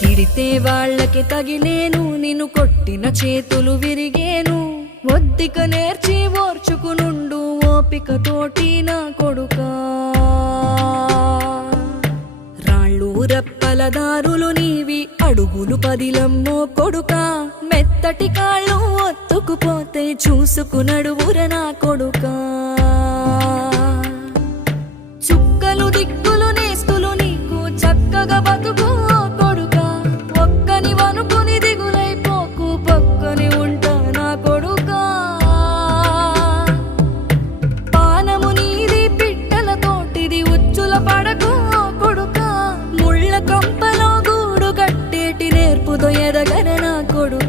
తిడితే వాళ్ళకి తగిలేను, నిన్ను కొట్టిన చేతులు విరిగేను. ఒద్దిక నేర్చి ఓర్చుకునుండు ఓపికతోటి నా కొడుకా. రాళ్ళు రప్పల దారులు నీవి, అడుగులు పదిలమ్మో కొడుకా. మెత్తటి కాళ్ళు ఒత్తుకుపోతే చూసుకునడువుర నా కొడుకా. చుక్కలు దిక్కులు నేస్తులు నీకు చక్కగా బతుకు కొడుకా. ఒక్కని వనుకుని దిగులైపోకు, పక్కని ఉంటా నా కొడుకా. పానము నీది పిట్టల తోటిది, ఉచ్చుల పడకు కొడుకా. ముళ్ళ కంపలో గూడు కట్టేటి నేర్పుతో ఎదగర నా కొడుకా.